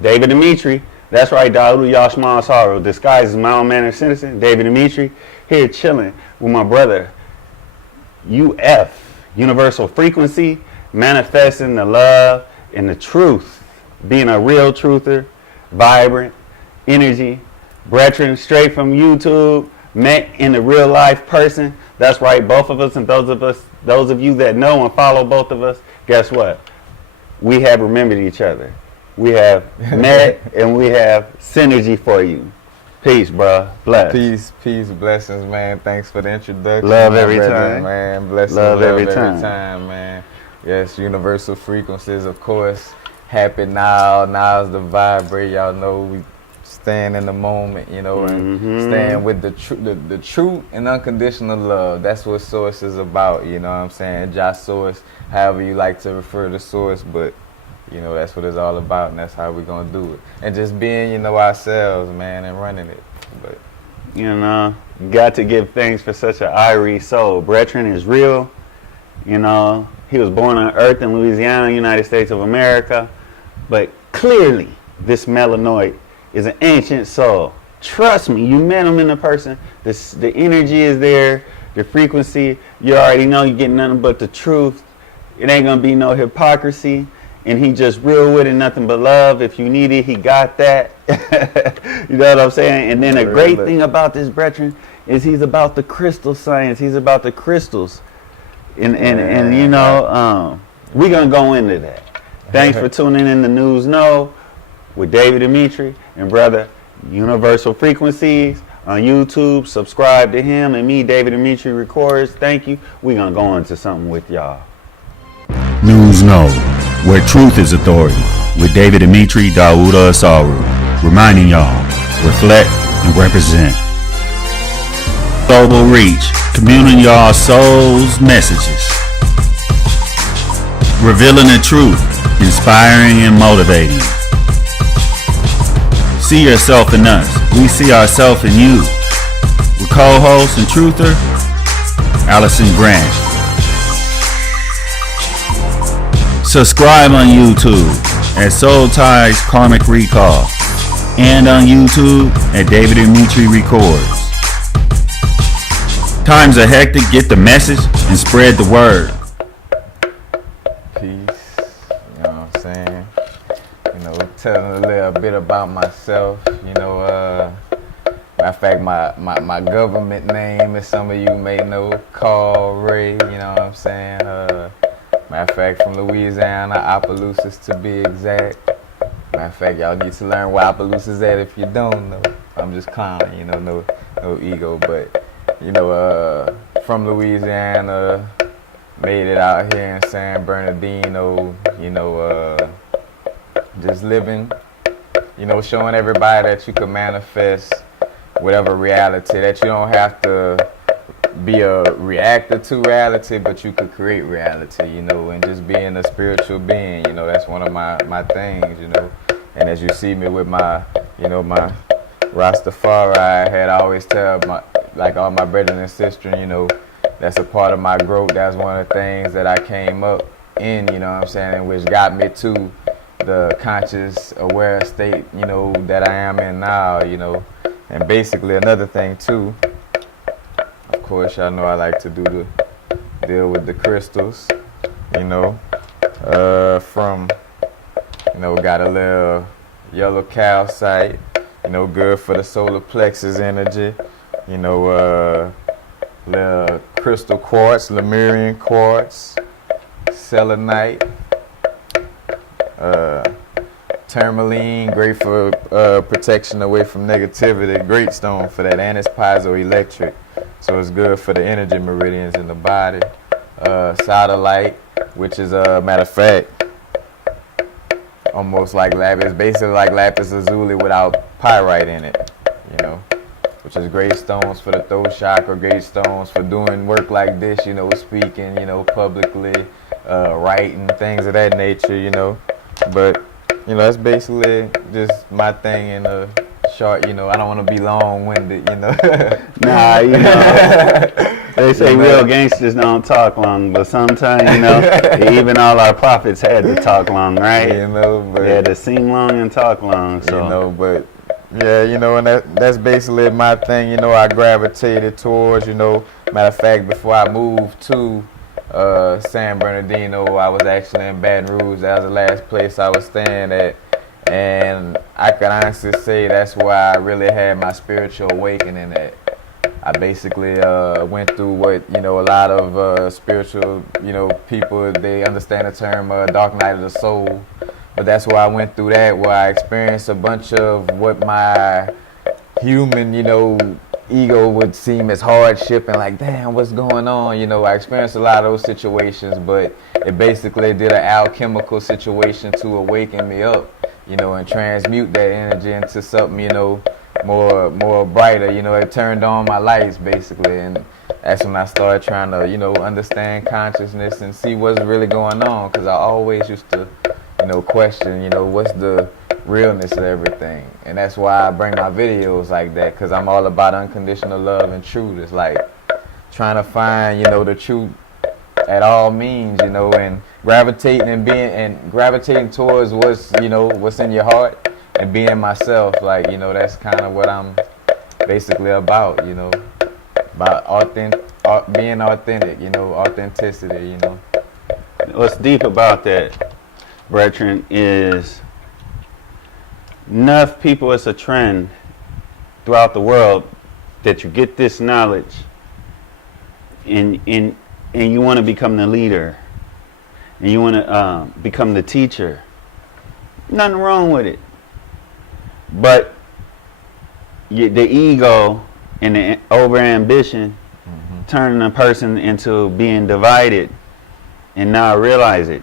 David Dimitri. That's right, Daoud Yashma Asaro, disguised as my own manner citizen. David Dimitri, here chilling with my brother, UF, Universal Frequency, manifesting the love and the truth, being a real truther, vibrant, energy, brethren, straight from YouTube, met in the real life person. That's right, both of us, and those of you that know and follow both of us, guess what? We have remembered each other. We have met and we have synergy for you. Peace, bro. Bless. Peace, blessings, man. Thanks for the introduction. Love every time, man. Blessings, love every time, man. Yes, Universal Frequencies, of course. Happy now. Now's the vibrate. Y'all know we stand in the moment, you know, and stand with the truth and unconditional love. That's what Source is about, you know what I'm saying? Josh Source, however you like to refer to Source, but you know, that's what it's all about, and that's how we're going to do it. And just being, you know, ourselves, man, and running it. But you know, got to give thanks for such an irie soul. Brethren is real. You know, he was born on earth in Louisiana, United States of America. But clearly, this melanoid is an ancient soul. Trust me, you met him in a person. The energy is there, the frequency. You already know you're getting nothing but the truth. It ain't going to be no hypocrisy. And he just real with it, nothing but love. If you need it, he got that. You know what I'm saying? And then a great thing about this brethren is he's about the crystal science. He's about the crystals. And you know, we're going to go into that. Thanks for tuning in to News Know with David Dimitri and brother Universal Frequencies on YouTube. Subscribe to him and me, David Dimitri Records. Thank you. We're going to go into something with y'all. News Know, where truth is authority, with David Dimitri Daouda Asaru, reminding y'all, reflect and represent. Global reach, communing y'all souls' messages. Revealing the truth, inspiring and motivating. See yourself in us, we see ourselves in you. With co-host and truther, Allison Grant. Subscribe on YouTube at Soul Ties Karmic Recall and on YouTube at David Dimitri Records. Times are hectic, get the message and spread the word. Peace, you know what I'm saying? You know, telling a little bit about myself, you know, matter of fact, my government name, as some of you may know, Carl Ray, you know what I'm saying? Matter of fact, from Louisiana, Opelousas to be exact. Matter of fact, y'all need to learn where Opelousas is at if you don't know. I'm just clowning, you know, no ego, but, you know, from Louisiana, made it out here in San Bernardino, you know, just living, you know, showing everybody that you can manifest whatever reality, that you don't have to be a reactor to reality, but you could create reality, you know, and just being a spiritual being, you know, that's one of my things, you know. And as you see me with my, you know, my Rastafari, I had always tell all my brethren and sisters, you know, that's a part of my growth. That's one of the things that I came up in, you know what I'm saying, which got me to the conscious, aware state, you know, that I am in now, you know. And basically another thing too, of course, y'all know I like to deal with the crystals, you know, from, you know, got a little yellow calcite, you know, good for the solar plexus energy, you know, little crystal quartz, Lemurian quartz, selenite, tourmaline, great for protection away from negativity, great stone for that, and it's piezoelectric. So it's good for the energy meridians in the body. Sodalite, which is a matter of fact, almost like lapis, basically like lapis lazuli without pyrite in it, you know, which is great stones for the throat chakra, great stones for doing work like this, you know, speaking, you know, publicly, writing, things of that nature, you know. But, you know, that's basically just my thing in a short, you know, I don't want to be long-winded, you know. Nah, you know, They say real gangsters don't talk long, but sometimes, even all our prophets had to talk long, right? But they had to sing long and talk long. So but yeah, and that's basically my thing. I gravitated towards. Matter of fact, before I moved to San Bernardino, I was actually in Baton Rouge. That was the last place I was staying at. And I can honestly say that's where I really had my spiritual awakening at. I basically went through what, a lot of spiritual, people, they understand the term dark night of the soul. But that's where I went through that, where I experienced a bunch of what my human, ego would seem as hardship and like, damn, what's going on? I experienced a lot of those situations, but it basically did an alchemical situation to awaken me up. And transmute that energy into something, more brighter. It turned on my lights basically, and that's when I started trying to, understand consciousness and see what's really going on. Because I always used to, question, what's the realness of everything, and that's why I bring my videos like that. Because I'm all about unconditional love and truth. It's like trying to find, the truth at all means, and gravitating towards what's in your heart and being myself. Like, that's kind of what I'm basically about, about being authentic, authenticity, What's deep about that, Brethren, is enough people, it's a trend throughout the world that you get this knowledge and you want to become the leader, and you want to become the teacher. Nothing wrong with it. But the ego and the over-ambition turning a person into being divided and not realize it.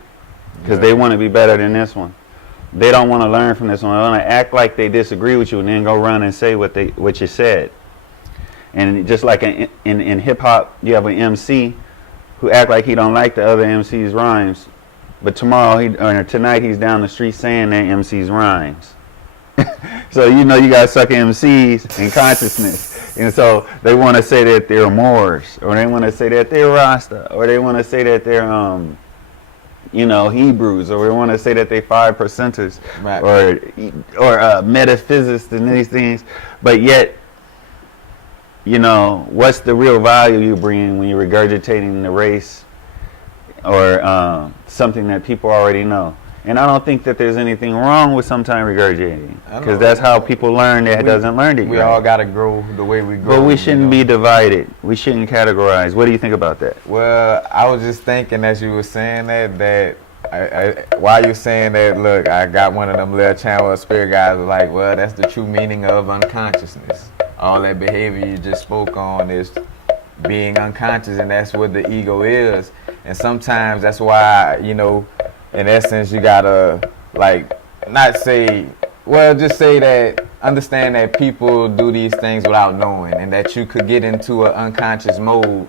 Because they want to be better than this one. They don't want to learn from this one. They want to act like they disagree with you and then go run and say what you said. And just like in hip-hop, you have an MC who act like he don't like the other MC's rhymes, but tonight he's down the street saying that MC's rhymes. So you got sucker MCs in consciousness, and so they want to say that they're Moors, or they want to say that they're Rasta, or they want to say that they're Hebrews, or they want to say that they 5%ers, right, or metaphysicists and these things, but yet. What's the real value you bring when you're regurgitating the race or something that people already know? And I don't think that there's anything wrong with sometimes regurgitating, because that's how people learn that doesn't learn it. We all got to grow the way we grow. But we shouldn't be divided. We shouldn't categorize. What do you think about that? Well, I was just thinking as you were saying that while you're saying that, look, I got one of them little channel of spirit guys was like, well, that's the true meaning of unconsciousness. All that behavior you just spoke on is being unconscious, and that's what the ego is. And sometimes that's why, in essence, you gotta, just say that, understand that people do these things without knowing, and that you could get into an unconscious mode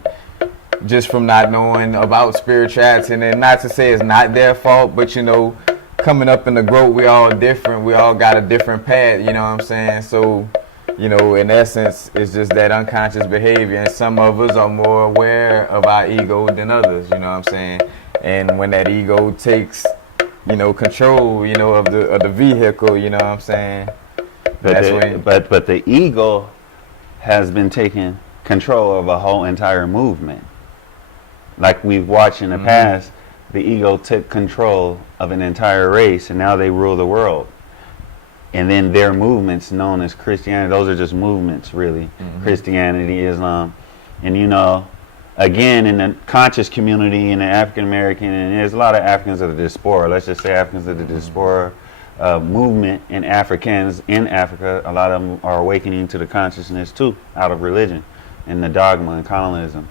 just from not knowing about spirituality. And not to say it's not their fault, but, coming up in the growth, we all different. We all got a different path, you know what I'm saying? So, in essence, it's just that unconscious behavior, and some of us are more aware of our ego than others, you know what I'm saying? And when that ego takes, control, of the vehicle, you know what I'm saying? But the ego has been taking control of a whole entire movement. Like we've watched in the past, the ego took control of an entire race, and now they rule the world. And then their movements known as Christianity, those are just movements, really. Christianity, Islam. And, again, in the conscious community, in the African American, and there's a lot of Africans of the diaspora, let's just say Africans of the diaspora movement, and Africans in Africa, a lot of them are awakening to the consciousness too, out of religion and the dogma and colonialism.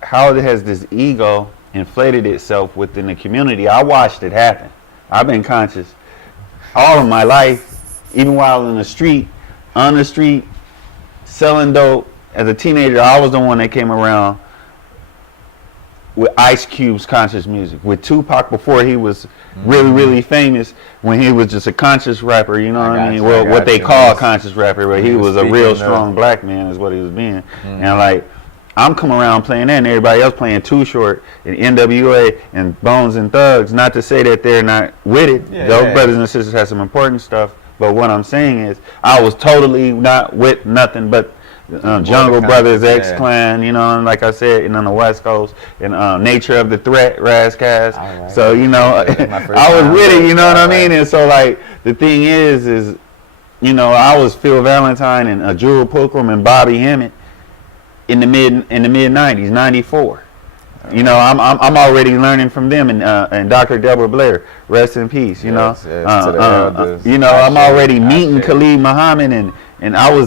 How has this ego inflated itself within the community? I watched it happen. I've been conscious all of my life, even while on the street, selling dope. As a teenager, I was the one that came around with Ice Cube's conscious music, with Tupac before he was really famous, when he was just a conscious rapper, you know what I mean? Well, what they call a conscious rapper, but he was a real strong black man is what he was being. And like, I'm coming around playing that and everybody else playing Too Short and NWA and Bones and Thugs. Not to say that they're not with it. Those brothers and sisters have some important stuff. But what I'm saying is I was totally not with nothing but Jungle Brothers, X-Clan, you know, and like I said, and on the West Coast, and Nature of the Threat, Razzcast. Right. So, you know, I was with it, you know what I mean? And so, like, the thing is, you know, I was Phil Valentine and Jewel Pookrum and Bobby Hemmett in the mid 90s, 94. You know, I'm already learning from them, and Dr. Deborah Blair, rest in peace. You know, you know, I'm already meeting Khalid Muhammad, and I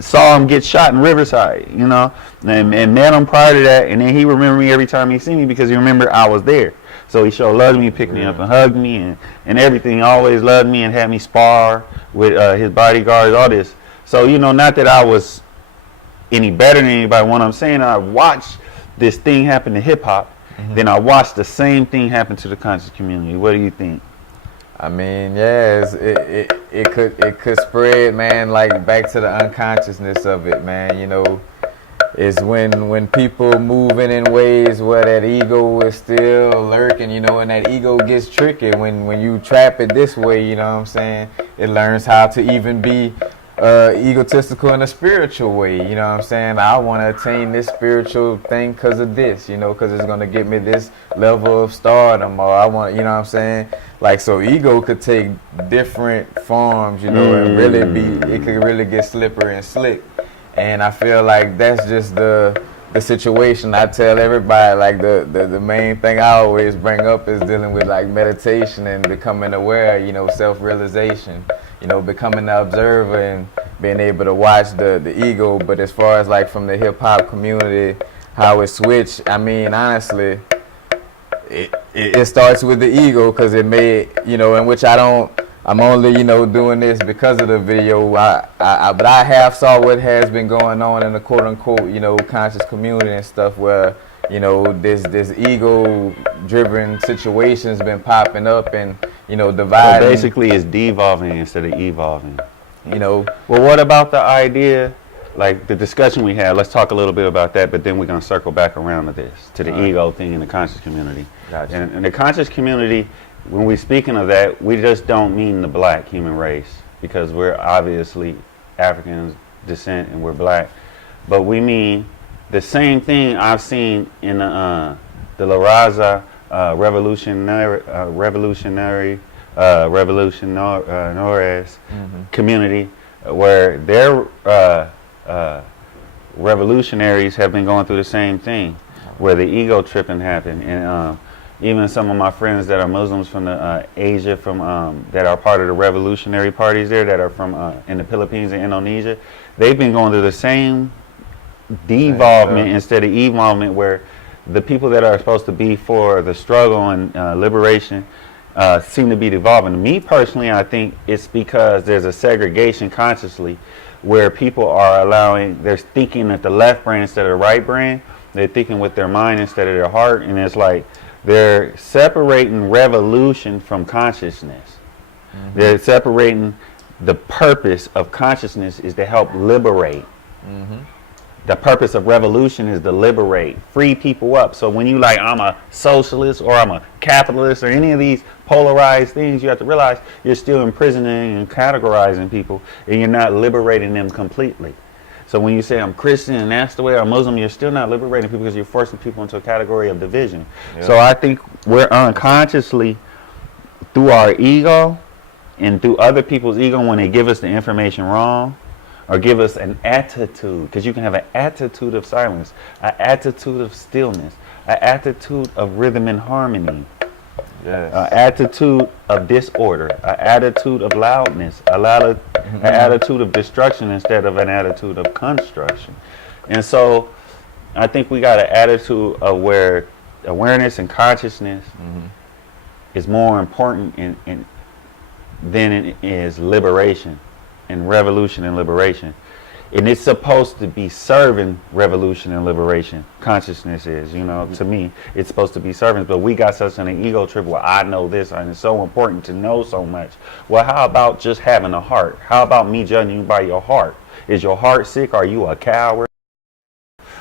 saw him get shot in Riverside. You know, and met him prior to that, and then he remembered me every time he see me because he remembered I was there. So he sure loved me, picked me up and hugged me, and everything. He always loved me and had me spar with his bodyguards, all this. So, you know, not that I was any better than anybody. What I'm saying, I watched this thing happen to hip hop, then I watched the same thing happen to the conscious community. What do you think? I mean, yeah, it could spread, man. Like back to the unconsciousness of it, man. You know, it's when people moving in ways where that ego is still lurking, you know, and that ego gets tricky. When you trap it this way, you know what I'm saying? It learns how to even be egotistical in a spiritual way, you know what I'm saying? I want to attain this spiritual thing because of this, you know, because it's going to get me this level of stardom, or I want, you know what I'm saying? Like, so ego could take different forms, you know, and really it could really get slippery and slick. And I feel like that's just the situation. I tell everybody, like, the main thing I always bring up is dealing with, like, meditation and becoming aware, you know, self-realization. You know, becoming the observer and being able to watch the ego. But as far as like from the hip hop community, how it switched, I mean, honestly, it starts with the ego, because it made, you know, in which I'm only, you know, doing this because of the video. But I have saw what has been going on in the quote unquote, you know, conscious community and stuff, where, you know, this ego driven situations been popping up and, you know, dividing. So basically it's devolving instead of evolving. You know. Well, what about the idea, like the discussion we had, let's talk a little bit about that, but then we're going to circle back around to this, to the ego thing in the conscious community. Gotcha. And the conscious community, when we're speaking of that, we just don't mean the black human race, because we're obviously African descent and we're black, but we mean the same thing I've seen in the La Raza revolutionaries community, where their revolutionaries have been going through the same thing, where the ego tripping happened. And even some of my friends that are Muslims from the Asia, from that are part of the revolutionary parties there, that are from in the Philippines and Indonesia, they've been going through the same devolvement instead of evolvement, where the people that are supposed to be for the struggle and liberation seem to be devolving. Me personally, I think it's because there's a segregation consciously, where people are they're thinking at the left brain instead of the right brain. They're thinking with their mind instead of their heart, and it's like they're separating revolution from consciousness. They're separating the purpose of consciousness is to help liberate. The purpose of revolution is to liberate, free people up. So when you like, I'm a socialist or I'm a capitalist or any of these polarized things, you have to realize you're still imprisoning and categorizing people, and you're not liberating them completely. So when you say I'm Christian and that's the way, or Muslim, you're still not liberating people, because you're forcing people into a category of division. So I think we're unconsciously, through our ego and through other people's ego, when they give us the information wrong, or give us an attitude, because you can have an attitude of silence, an attitude of stillness, an attitude of rhythm and harmony, an attitude of disorder, an attitude of loudness, an attitude of destruction instead of an attitude of construction. And so I think we got an attitude of where awareness and consciousness is more important than it is liberation and revolution and liberation. And it's supposed to be serving revolution and liberation. Consciousness is, you know, to me, it's supposed to be serving. But we got such an ego trip where I know this, and it's so important to know so much. Well, how about just having a heart? How about me judging you by your heart? Is your heart sick? Are you a coward?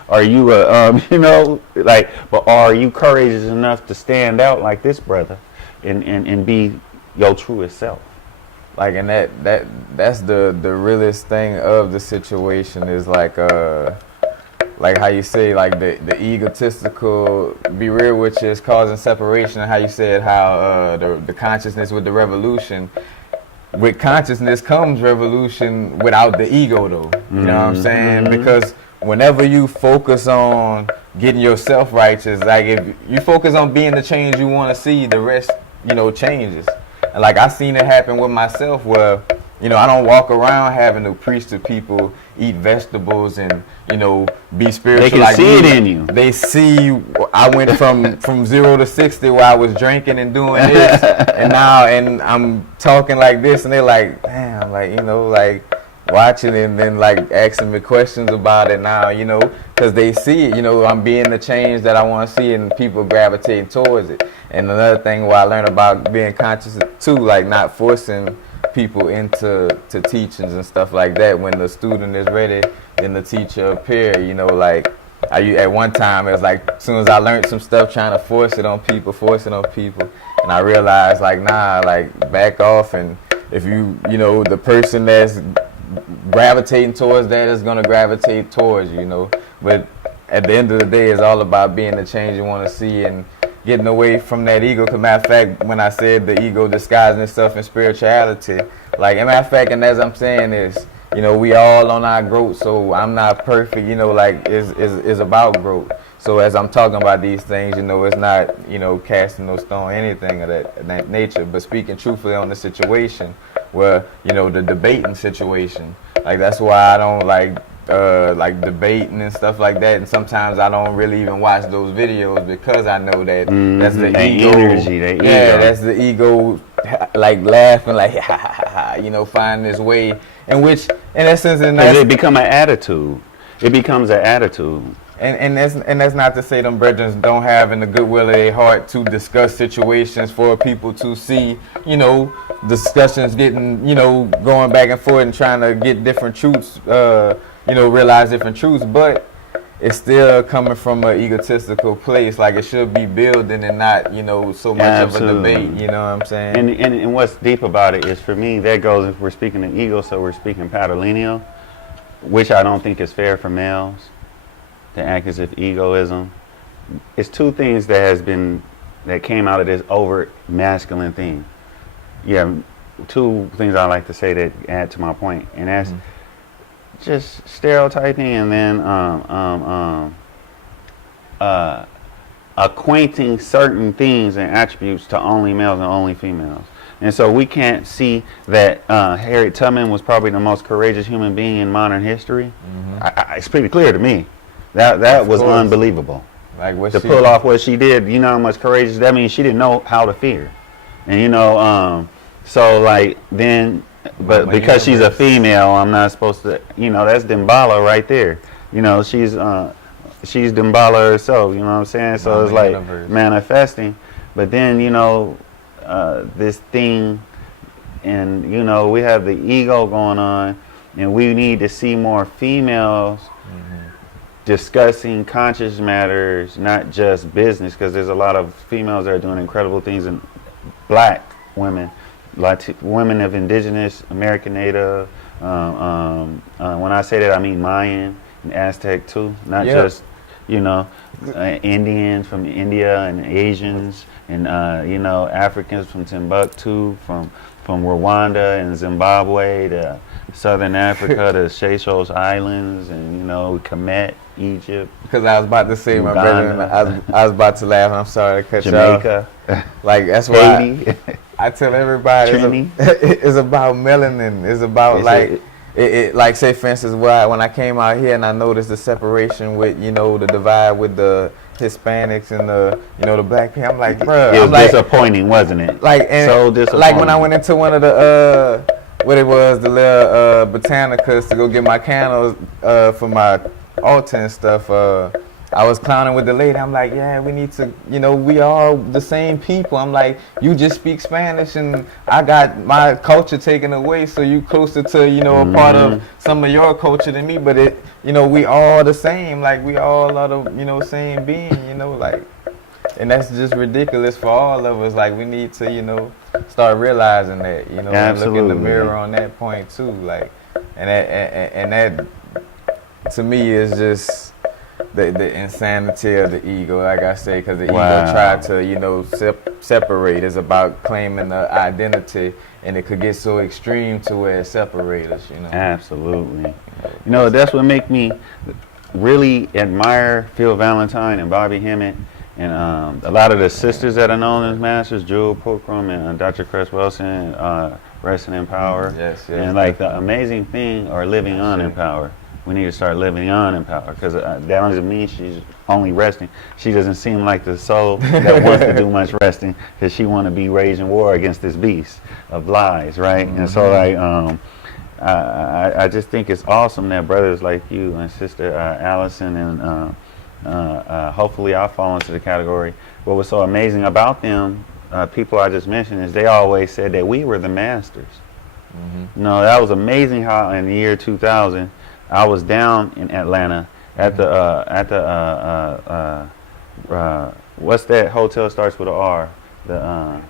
Are you a, you know, like, but are you courageous enough to stand out like this brother and be your truest self? Like, and that's the realest thing of the situation is like how you say, like the egotistical, be real with you, is causing separation. And how you said how the consciousness with the revolution, with consciousness comes revolution without the ego though. You know what I'm saying? Because whenever you focus on getting yourself righteous, like if you focus on being the change you want to see, the rest, you know, changes. And like I seen it happen with myself where, you know, I don't walk around having to preach to people, eat vegetables and, you know, be spiritual. They can like see me. it in you. They see I went from 0 to 60 where I was drinking and doing this and now and I'm talking like this and they're like, damn, like, you know, like watching and then like asking me questions about it now, you know, because they see it, you know, I'm being the change that I want to see and people gravitating towards it. And another thing where I learned about being conscious too, like not forcing people into teachings and stuff like that. When the student is ready, then the teacher appear, you know, like at one time it was like as soon as I learned some stuff trying to force it on people, and I realized like, nah, like back off, and if you know, the person that's gravitating towards that is going to gravitate towards you know. But at the end of the day, it's all about being the change you want to see and getting away from that ego. Because matter of fact, when I said the ego disguising itself in spirituality, like, matter of fact, and as I'm saying is, you know, we all on our growth, so I'm not perfect, you know, like it's about growth. So as I'm talking about these things, you know, it's not, you know, casting no stone, anything of that nature, but speaking truthfully on the situation where, you know, the debating situation, like that's why I don't like debating and stuff like that, and sometimes I don't really even watch those videos because I know that that's the ego energy, that's the ego, like laughing, like ha ha ha ha, you know, find this way in which, in essence, it become an attitude. It becomes an attitude. And that's not to say them brethren don't have in the goodwill of their heart to discuss situations for people to see, you know, discussions getting, you know, going back and forth and trying to get different truths, you know, realize different truths, but it's still coming from an egotistical place. Like it should be building and not, you know, so much of a debate, you know what I'm saying? And what's deep about it is, for me, that goes, if we're speaking of ego, so we're speaking patrilineal, which I don't think is fair for males to act as if egoism. It's two things that came out of this overt masculine thing. Yeah, two things I like to say that add to my point, and that's just stereotyping and then acquainting certain things and attributes to only males and only females. And so we can't see that Harriet Tubman was probably the most courageous human being in modern history. It's pretty clear to me. That was unbelievable. Like what to pull off what she did, you know how much courageous that means. She didn't know how to fear, and you know, so like then, but because she's a female, I'm not supposed to, you know, that's Damballa right there. You know, she's Damballa herself. You know what I'm saying? So it's like manifesting, but then you know, this thing, and you know, we have the ego going on, and we need to see more females discussing conscious matters, not just business, because there's a lot of females that are doing incredible things, and black women, women of indigenous, American Native, when I say that I mean Mayan and Aztec too, not just, you know, Indians from India and Asians and, you know, Africans from Timbuktu, from Rwanda and Zimbabwe to Southern Africa, the Seychelles Islands, and you know, Kemet, Egypt. Because I was about to say, my brother, I was about to laugh. I'm sorry to cut Jamaica, you off. Like that's why I tell everybody it's about melanin. It's about like say for instance, when I came out here and I noticed the separation with, you know, the divide with the Hispanics and the, you know, the black people. I'm like, bro, it was disappointing, wasn't it? Like, and so disappointing. Like when I went into one of the what it was, the little Botanicas to go get my candles for my altar and stuff. I was clowning with the lady. I'm like, yeah, we need to, we all the same people. I'm like, you just speak Spanish and I got my culture taken away, so you closer to, a part of some of your culture than me. But we all the same. Like, we all are the, same being, like, and that's just ridiculous for all of us. Like, we need to, start realizing that, and look in the mirror on that point too. Like, and that to me is just the insanity of the ego, like I say, because the ego tried to, separate. It's about claiming the identity, and it could get so extreme to where it separates us, Absolutely. That's what make me really admire Phil Valentine and Bobby Hemmett, and a lot of the sisters that I know as masters, Jewel Pookrum and Dr. Cress Wilson, resting in power. Yes. And like the amazing thing, or living on in power. We need to start living on in power, because that doesn't mean she's only resting. She doesn't seem like the soul that wants to do much resting, because she want to be waging war against this beast of lies, right? And so, like, I just think it's awesome that brothers like you and Sister Allison and hopefully I'll fall into the category. What was so amazing about them, people I just mentioned, is they always said that we were the masters. That was amazing how in the year 2000, I was down in Atlanta at the what's that hotel starts with an R? The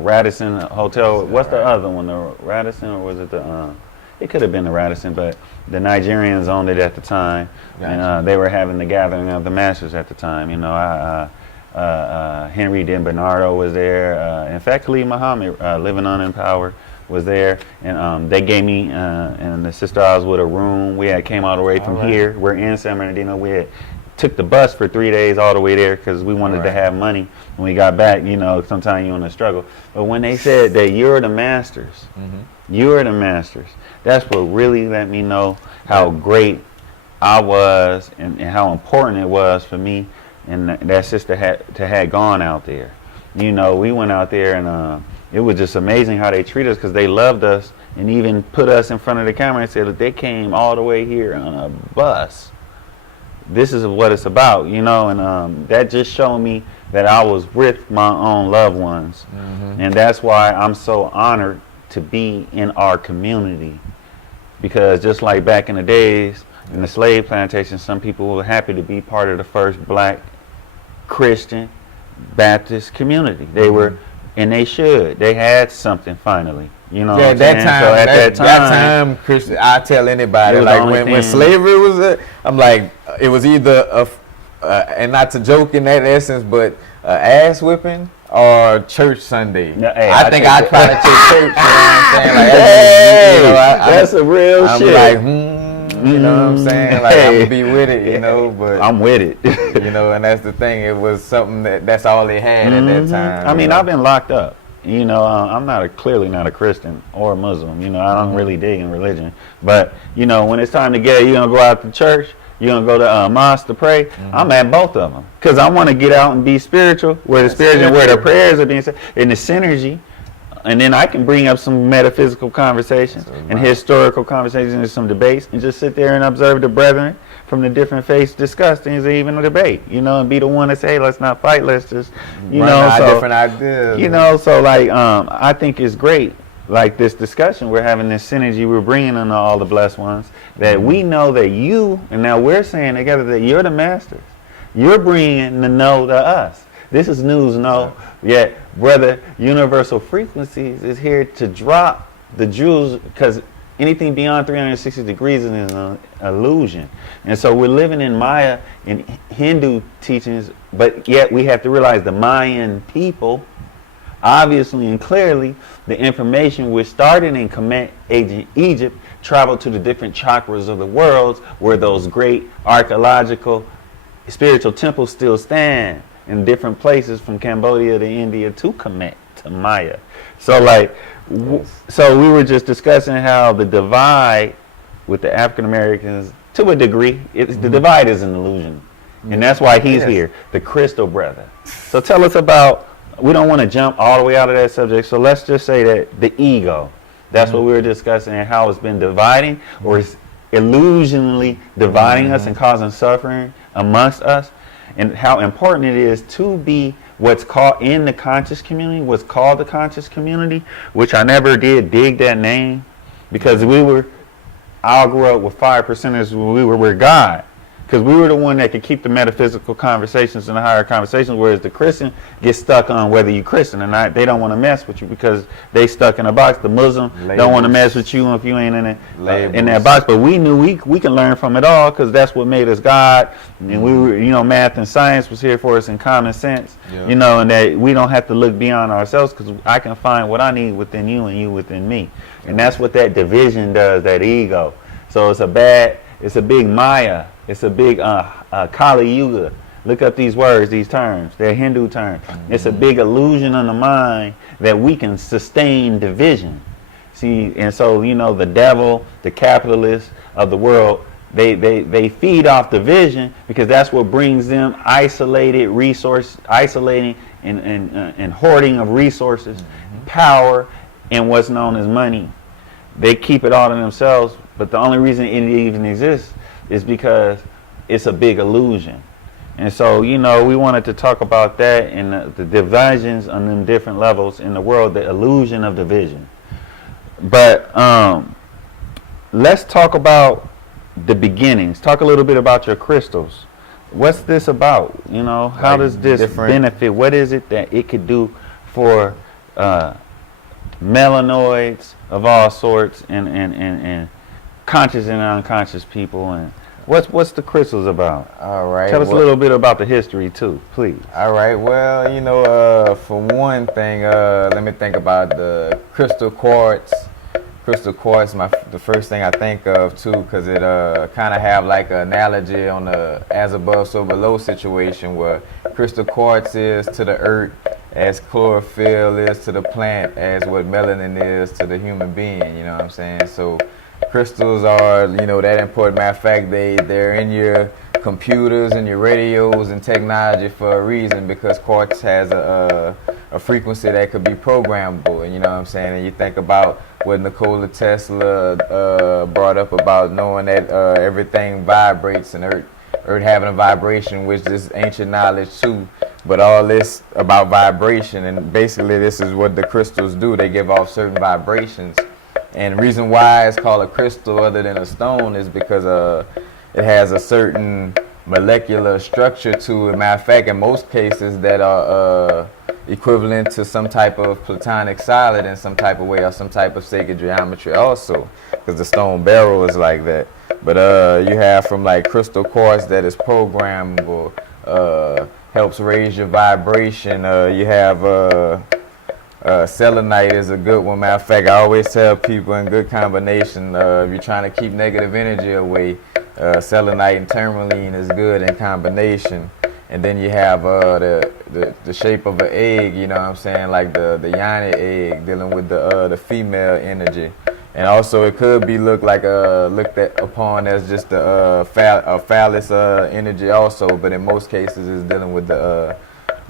Radisson Hotel. What's the other one? The Radisson, or was it the? It could have been the Radisson, but the Nigerians owned it at the time, and they were having the gathering of the masters at the time. Henry DiBernardo was there. In fact, Khalid Muhammad, living on in power, was there, and they gave me and the sister I was with a room. We came all the way from here. We're in San Bernardino. We had took the bus for 3 days all the way there because we wanted to have money. When we got back, sometimes you're in a struggle. But when they said that you're the masters, you're the masters, that's what really let me know how great I was and how important it was for me and that sister had gone out there. We went out there and it was just amazing how they treated us, because they loved us and even put us in front of the camera and said that they came all the way here on a bus. This is what it's about, and that just showed me that I was with my own loved ones. And that's why I'm so honored to be in our community, because just like back in the days in the slave plantation, some people were happy to be part of the first black Christian Baptist community. They were, and they should. They had something finally. At that time, Christian, I tell anybody, like when slavery was, I'm like, it was either and not to joke in that essence, but ass whipping or church Sunday. I think I'd try to take church. That's a real shit. I'm like, you know what I'm saying? Like, I'm gonna be with it, but I'm with it. And that's the thing. It was something that's all they had at that time. I mean, I've been locked up. I'm clearly not a Christian or a Muslim. I don't really dig in religion. But, when it's time to get, you're going to go out to church, you're going to go to mosque to pray. I'm at both of them. Because I want to get out and be spiritual, where the spiritual, where the prayers are being said, and the synergy. And then I can bring up some metaphysical conversations and historical conversations and some debates, and just sit there and observe the brethren from the different faiths discuss things, and even a debate, and be the one to say, hey, let's not fight, let's just, different ideas. So like, I think it's great, like this discussion, we're having this synergy, we're bringing in all the blessed ones, that we know that you, and now we're saying together that you're the masters. You're bringing the know to us. This is news, no, yet, brother, Universal Frequencies is here to drop the jewels, because anything beyond 360 degrees is an illusion. And so we're living in Maya and Hindu teachings, but yet we have to realize the Mayan people, obviously and clearly, the information which started in Kemet, ancient Egypt, traveled to the different chakras of the world, where those great archaeological spiritual temples still stand in different places, from Cambodia to India to Kemet to Maya. So like, so we were just discussing how the divide with the African Americans, to a degree, the divide is an illusion, and that's why he's here, the Crystal Brother. So tell us about. We don't want to jump all the way out of that subject, so let's just say that the ego. That's what we were discussing, and how it's been dividing, or it's illusionally dividing us and causing suffering amongst us, and how important it is to be what's called in the conscious community, what's called the conscious community, which I never did dig that name, because I grew up with 5%ers when we were with God, because we were the one that could keep the metaphysical conversations and the higher conversations, whereas the Christian gets stuck on whether you Christian or not. They don't want to mess with you because they stuck in a box. The Muslim don't want to mess with you if you ain't in that box. But we knew we can learn from it all, because that's what made us God. And we were, math and science was here for us, and common sense, and that we don't have to look beyond ourselves, because I can find what I need within you and you within me. And that's what that division does, that ego. So it's a big Maya. It's a big Kali Yuga. Look up these words, these terms. They're Hindu terms. It's a big illusion on the mind that we can sustain division. See, and so, the devil, the capitalists of the world, they feed off division, because that's what brings them isolating and hoarding of resources, power, and what's known as money. They keep it all to themselves, but the only reason it even exists is because it's a big illusion. And so, we wanted to talk about that, and the divisions on them different levels in the world, the illusion of division. But let's talk about the beginnings. Talk a little bit about your crystals. What's this about? How does this benefit? What is it that it could do for melanoids of all sorts, and conscious and unconscious people, and what's the crystals about? All right. Tell us a little bit about the history too, please. All right. Well, for one thing, let me think about the crystal quartz. Crystal quartz, the first thing I think of too, because it kind of have like an analogy on the as above so below situation, where crystal quartz is to the earth as chlorophyll is to the plant, as what melanin is to the human being. You know what I'm saying? So crystals are, that important. Matter of fact, they're in your computers and your radios and technology for a reason, because quartz has a frequency that could be programmable. And you know what I'm saying? And you think about what Nikola Tesla brought up about knowing that everything vibrates, and Earth having a vibration, which is ancient knowledge too. But all this about vibration, and basically this is what the crystals do. They give off certain vibrations. And the reason why it's called a crystal other than a stone is because it has a certain molecular structure to it. Matter of fact, in most cases that are equivalent to some type of platonic solid in some type of way, or some type of sacred geometry also, because the stone barrel is like that. But you have from like crystal quartz that is programmable, helps raise your vibration. You have selenite is a good one. Matter of fact, I always tell people in good combination, if you're trying to keep negative energy away, selenite and tourmaline is good in combination. And then you have the shape of an egg, you know what I'm saying, like the yoni egg, dealing with the female energy. And also it could be looked at upon as just a phallus energy also, but in most cases it's dealing with the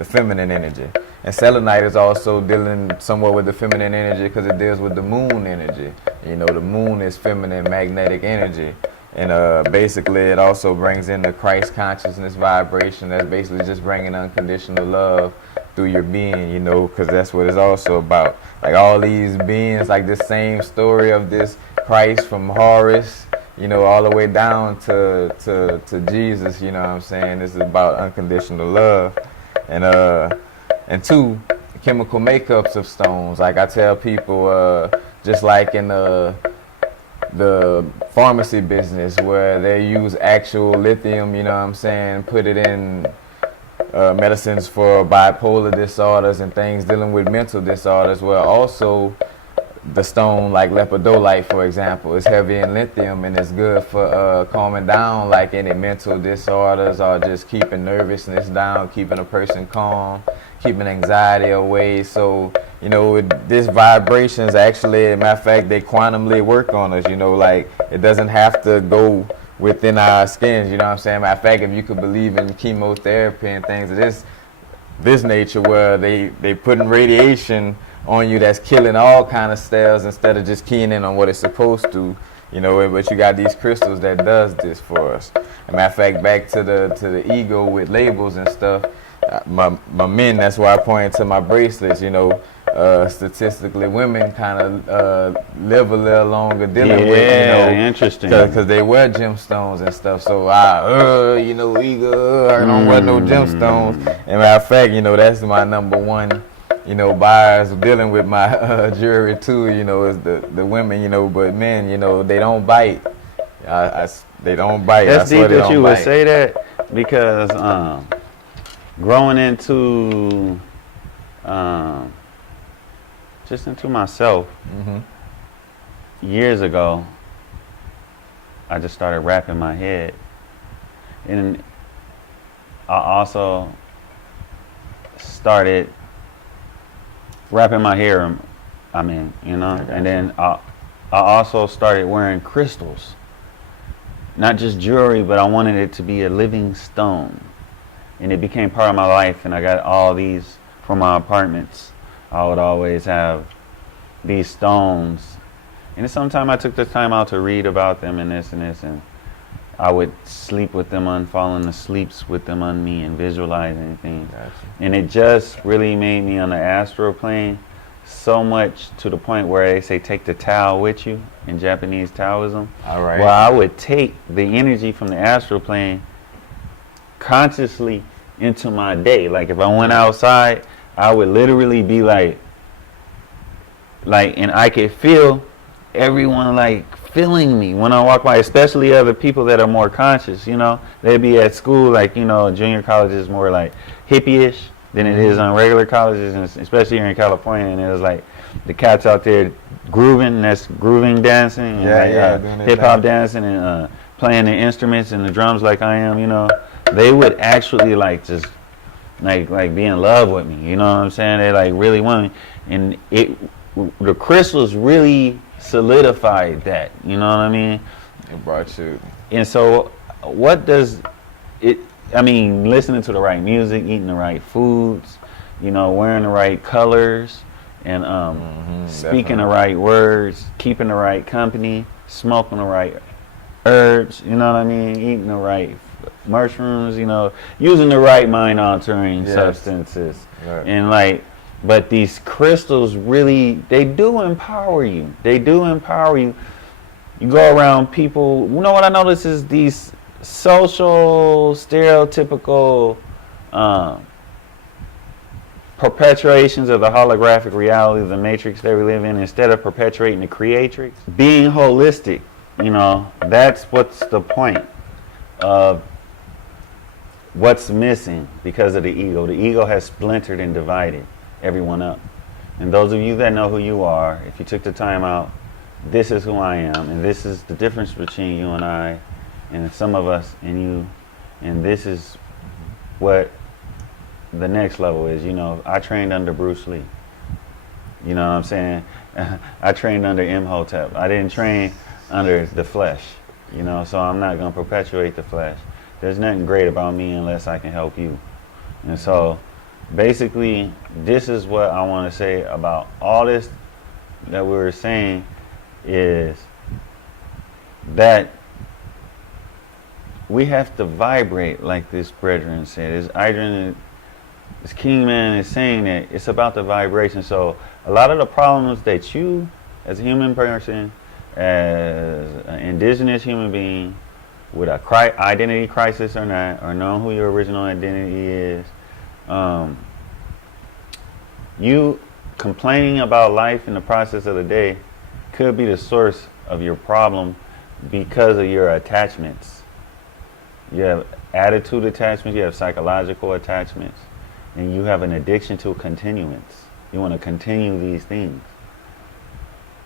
feminine energy. And selenite is also dealing somewhat with the feminine energy, because it deals with the moon energy. The moon is feminine magnetic energy. And basically it also brings in the Christ consciousness vibration. That's basically just bringing unconditional love through your being, because that's what it's also about. Like all these beings, like this same story of this Christ from Horus, all the way down to Jesus, you know what I'm saying? This is about unconditional love. And two, chemical makeups of stones. Like I tell people, just like in the pharmacy business, where they use actual lithium, you know what I'm saying, put it in medicines for bipolar disorders and things dealing with mental disorders, where also the stone like lepidolite, for example, is heavy in lithium, and it's good for calming down like any mental disorders, or just keeping nervousness down, keeping a person calm, keeping anxiety away. So this vibrations actually, matter of fact, they quantumly work on us. Like it doesn't have to go within our skins. You know what I'm saying? Matter of fact, if you could believe in chemotherapy and things of this nature, where they put in radiation on you that's killing all kind of cells instead of just keying in on what it's supposed to. You know, but you got these crystals that does this for us. As a matter of fact, back to the ego with labels and stuff. My men, that's why I point to my bracelets. You know, statistically, women kind of live a little longer dealing with, you know, interesting, because they wear gemstones and stuff. So you know, ego, I don't wear no gemstones. And matter of fact, you know, that's my number one, you know, buyers dealing with my jewelry too, you know, is the women, you know, but men, you know, they don't bite. They don't bite. That's deep that you would say that, because growing into just into myself, years ago, I just started rapping my head, and I also started wrapping my hair, I mean, you know, and then I also started wearing crystals. Not just jewelry, but I wanted it to be a living stone. And it became part of my life, and I got all these from my apartments. I would always have these stones. And sometimes I took the time out to read about them and this, and I would sleep with them on, falling asleep with them on me and visualizing things. Gotcha. And it just really made me on the astral plane so much to the point where they say take the Tao with you in Japanese Taoism. All right. Well, I would take the energy from the astral plane consciously into my day. Like if I went outside, I would literally be like, and I could feel everyone like feeling me when I walk by, especially other people that are more conscious, you know. They'd be at school, like, you know, junior college is more like hippie-ish than it is on regular colleges, and especially here in California, and it was like the cats out there grooving, that's grooving dancing, and hip-hop dancing, and playing the instruments and the drums like I am, you know. They would actually like just like be in love with me, you know what I'm saying? They like really want me, and the crystals really solidified that, you know what I mean? It brought you. And so what does it, I mean, listening to the right music, eating the right foods, you know, wearing the right colors, and speaking the right words, keeping the right company, smoking the right herbs, you know what I mean, eating the right mushrooms, you know, using the right mind-altering substances. Right. And like, but these crystals really, they do empower you. They do empower you. You go around people, you know what I notice is these social, stereotypical perpetuations of the holographic reality of the matrix that we live in, instead of perpetuating the creatrix. Being holistic, you know, that's what's the point of what's missing because of the ego. The ego has splintered and divided everyone up. And those of you that know who you are, if you took the time out, this is who I am, and this is the difference between you and I, and some of us and you, and this is what the next level is. You know, I trained under Bruce Lee. You know what I'm saying? I trained under Imhotep. I didn't train under the flesh, you know, so I'm not going to perpetuate the flesh. There's nothing great about me unless I can help you. And so basically, this is what I want to say about all this that we were saying, is that we have to vibrate like this brethren said. This King Man is saying that it's about the vibration. So a lot of the problems that you, as a human person, as an indigenous human being, with a identity crisis or not, or knowing who your original identity is, you complaining about life in the process of the day could be the source of your problem because of your attachments. You have attitude attachments, you have psychological attachments, and you have an addiction to continuance. You want to continue these things.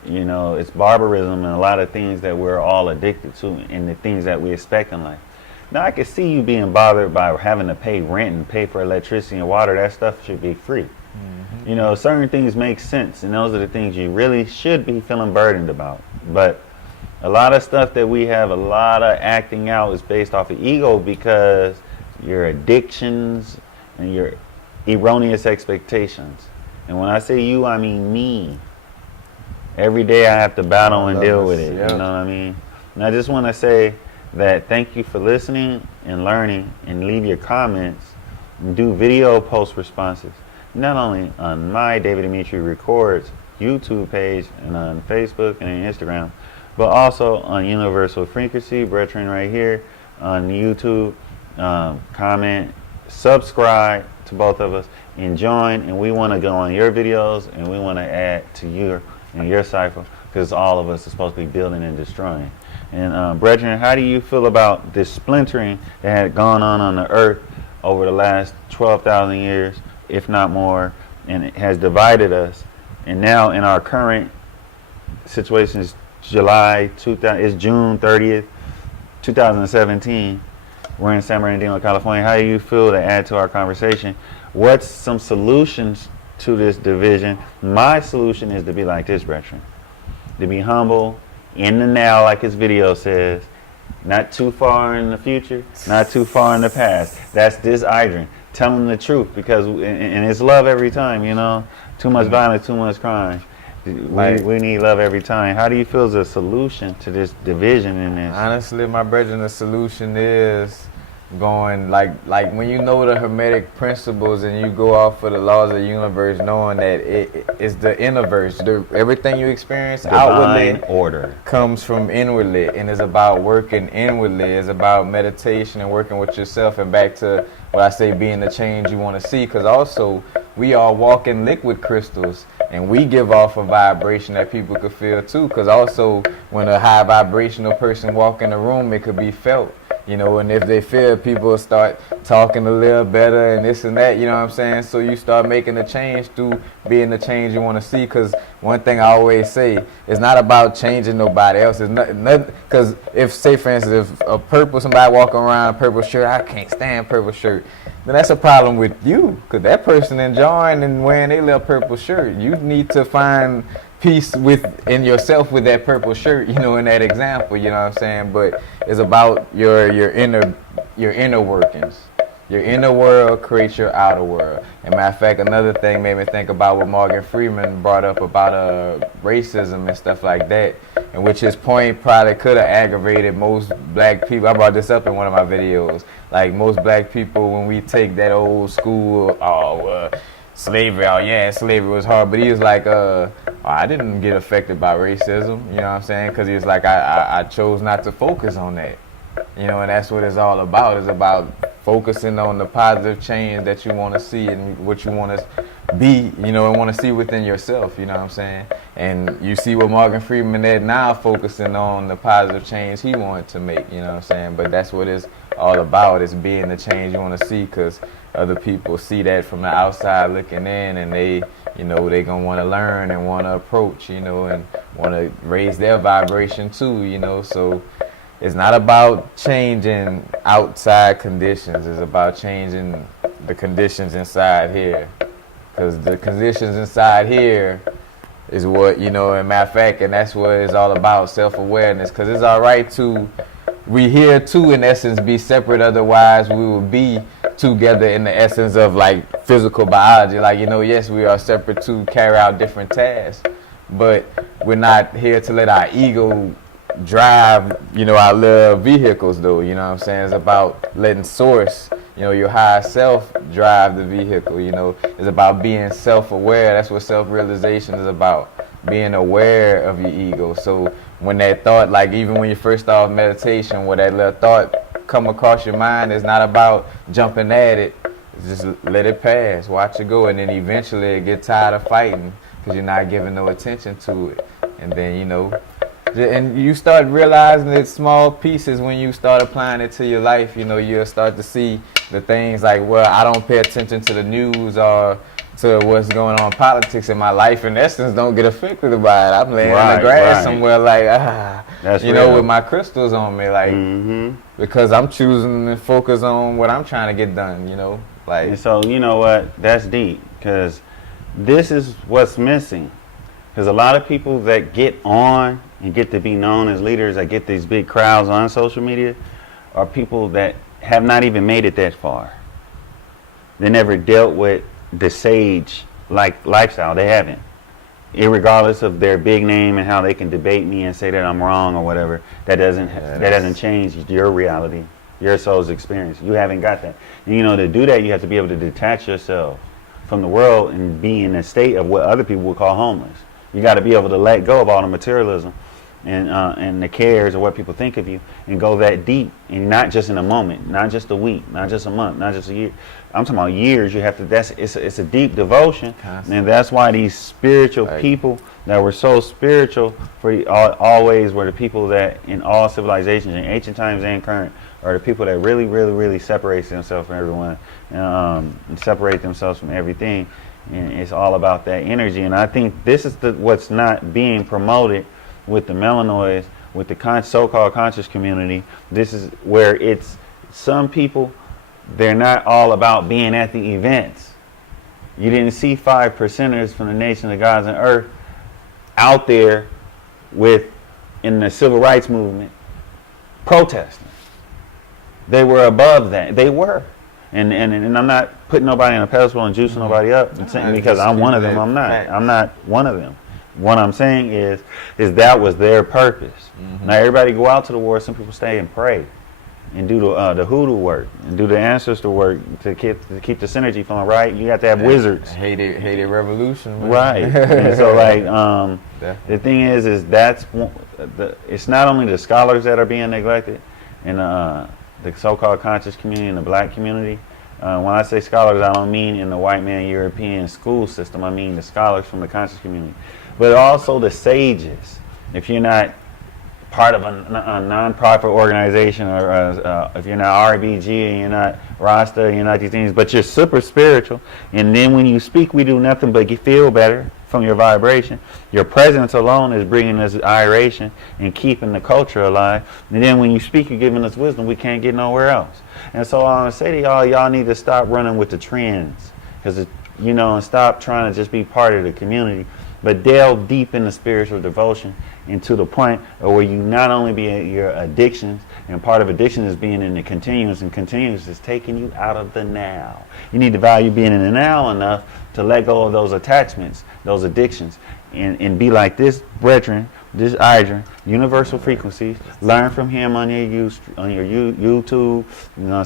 You know, it's barbarism and a lot of things that we're all addicted to, and the things that we expect in life. Now, I can see you being bothered by having to pay rent and pay for electricity and water. That stuff should be free. Mm-hmm. You know, certain things make sense, and those are the things you really should be feeling burdened about. But a lot of stuff that we have, a lot of acting out is based off of ego, because your addictions and your erroneous expectations. And when I say you, I mean me. Every day I have to battle and deal with it. Yep. You know what I mean? And I just want to say that thank you for listening and learning, and leave your comments and do video post responses. Not only on my David Dimitri Records YouTube page and on Facebook and Instagram, but also on Universal Frequency, Brethren right here on YouTube. Comment, subscribe to both of us, and join. And we want to go on your videos, and we want to add to your cipher, because all of us are supposed to be building and destroying. And Brethren, how do you feel about this splintering that had gone on the earth over the last 12,000 years, if not more, and it has divided us? And now in our current situation, is it's June 30th, 2017. We're in San Bernardino, California. How do you feel, to add to our conversation? What's some solutions to this division? My solution is to be like this, Brethren. To be humble, in the now, like his video says. Not too far in the future, not too far in the past. That's this Idrin. Telling the truth, because and it's love every time, you know. Too much violence, too much crime. We need love every time. How do you feel is a solution to this division in this? Honestly, my brethren, the solution is going like when you know the Hermetic principles and you go off of the laws of the universe, knowing that it is the innerverse. Everything you experience outwardly order comes from inwardly, and is about working inwardly. It's about meditation and working with yourself, and back to what I say, being the change you want to see. Because also, we are walking liquid crystals, and we give off a vibration that people could feel too. Because also, when a high vibrational person walk in the room, it could be felt. You know, and if they feel, people start talking a little better and this and that, you know what I'm saying? So you start making a change through being the change you want to see. Because one thing I always say, it's not about changing nobody else. It's nothing. Because if, say for instance, if somebody walking around a purple shirt, I can't stand purple shirt, then that's a problem with you. Because that person enjoying and wearing their little purple shirt. You need to find peace within yourself with that purple shirt, you know, in that example, you know what I'm saying? But it's about your inner workings. Your inner world creates your outer world. And matter of fact, another thing made me think about what Morgan Freeman brought up about racism and stuff like that, in which his point probably could have aggravated most black people. I brought this up in one of my videos. Like, most black people, when we take that old school, slavery, slavery was hard, but he was like, I didn't get affected by racism, you know what I'm saying? Because he was like, I chose not to focus on that, you know, and that's what it's all about. It's about focusing on the positive change that you want to see and what you want to be, you know, and want to see within yourself, you know what I'm saying? And you see what Morgan Freeman is now, focusing on the positive change he wanted to make, you know what I'm saying? But that's what it's all about, is being the change you want to see, because other people see that from the outside looking in, and they, you know, they gonna want to learn and want to approach, you know, and want to raise their vibration too, you know. So it's not about changing outside conditions. It's about changing the conditions inside here, because the conditions inside here is what, you know, and matter of fact, and that's what it's all about, self-awareness. Because it's all right to, we here to, in essence, be separate. Otherwise, we would be together in the essence of like physical biology. Like, you know, yes, we are separate to carry out different tasks, but we're not here to let our ego drive, you know, our little vehicles though, you know what I'm saying? It's about letting source, you know, your higher self drive the vehicle, you know. It's about being self-aware. That's what self-realization is about, being aware of your ego. So when that thought, like even when you first start meditation, where that little thought come across your mind, it's not about jumping at it. Just let it pass, watch it go, and then eventually it get tired of fighting because you're not giving no attention to it. And then, you know, and you start realizing it's small pieces when you start applying it to your life. You know, you'll start to see the things like, well, I don't pay attention to the news or to what's going on in politics in my life. In essence, don't get affected by it. I'm laying in the grass somewhere like, that's you real. know, with my crystals on me, like, because I'm choosing to focus on what I'm trying to get done, you know. Like, and so, you know what, that's deep, because this is what's missing. Because a lot of people that get on and get to be known as leaders, that get these big crowds on social media, are people that have not even made it that far. They never dealt with the sage like lifestyle. They haven't. Irregardless of their big name and how they can debate me and say that I'm wrong or whatever, that doesn't change your reality, your soul's experience. You haven't got that. And you know, to do that, you have to be able to detach yourself from the world and be in a state of what other people would call homeless. You got to be able to let go of all the materialism and the cares of what people think of you, and go that deep, and not just in a moment, not just a week, not just a month, not just a year. I'm talking about years. You have to. It's a deep devotion, and that's why these spiritual people that were so spiritual always were the people that in all civilizations, in ancient times and current, are the people that really, really, really separate themselves from everyone, and separate themselves from everything. And it's all about that energy. And I think this is what's not being promoted with the melanoids, with the so-called conscious community. This is where it's some people, they're not all about being at the events. You didn't see 5%ers from the nation of gods and earth out there in the civil rights movement protesting. They were above that. They were. And I'm not putting nobody on a pedestal and juicing nobody up and saying because I'm one of them. I'm not. I'm not one of them. What I'm saying is that was their purpose. Now everybody go out to the war. Some people stay and pray, and do the hoodoo work, and do the ancestor work to keep the synergy flowing. Right? You got to have wizards. Hated revolution. Man. Right. And so like the thing is that's it's not only the scholars that are being neglected, and the so-called conscious community and the black community. When I say scholars, I don't mean in the white man European school system. I mean the scholars from the conscious community. But also the sages. If you're not part of a non-profit organization, or if you're not RBG and you're not Rasta, you're not these things, but you're super spiritual, and then when you speak, we do nothing but you feel better from your vibration. Your presence alone is bringing us iration and keeping the culture alive. And then when you speak, you're giving us wisdom. We can't get nowhere else. And so I'm going to say to y'all need to stop running with the trends, because and stop trying to just be part of the community, but delve deep in the spiritual devotion, and to the point of where you not only be in your addictions, and part of addiction is being in the continuous, and continuous is taking you out of the now. You need to value being in the now enough to let go of those attachments, those addictions, and be like this brethren, this Idrin, universal frequencies. Learn from him on your YouTube,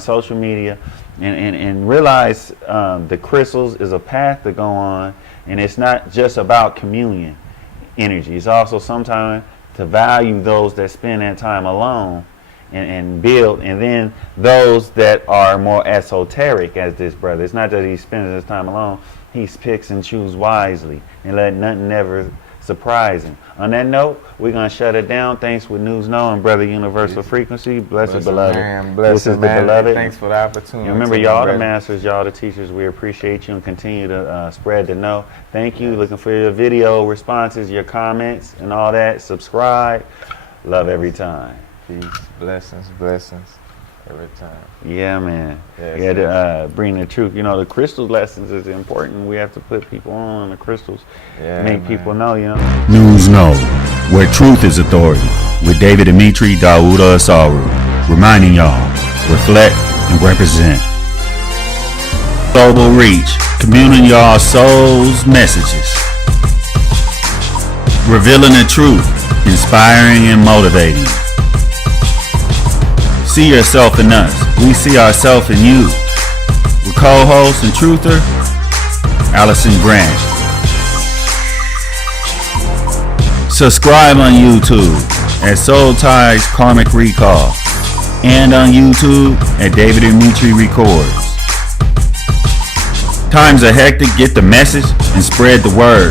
social media, and realize the crystals is a path to go on, and it's not just about communion energy. It's also sometimes to value those that spend that time alone and build, and then those that are more esoteric as this brother. It's not that he spends his time alone. He picks and chooses wisely and let nothing never surprise him. On that note, we're going to shut it down. Thanks with News No and Brother Universal Frequency. Blessed beloved. Man, this is the beloved. Thanks for the opportunity. And remember, y'all the masters, y'all the teachers. We appreciate you and continue to spread the know. Thank you. Looking for your video responses, your comments, and all that. Subscribe. Love every time. Peace. Blessings every time. Yeah, man. Yes, we had to bring the truth. The crystal lessons is important. We have to put people on the crystals. Make people know, News No, where truth is authority, with David Dimitri Dawuda Asaru, reminding y'all, reflect and represent. Global reach, communing y'all souls' messages. Revealing the truth, inspiring and motivating. See yourself in us. We see ourselves in you. With co-host and truther, Allison Grant. Subscribe on YouTube at Soul Ties Karmic Recall, and on YouTube at David Dimitri Records. Times are hectic. Get the message and spread the word.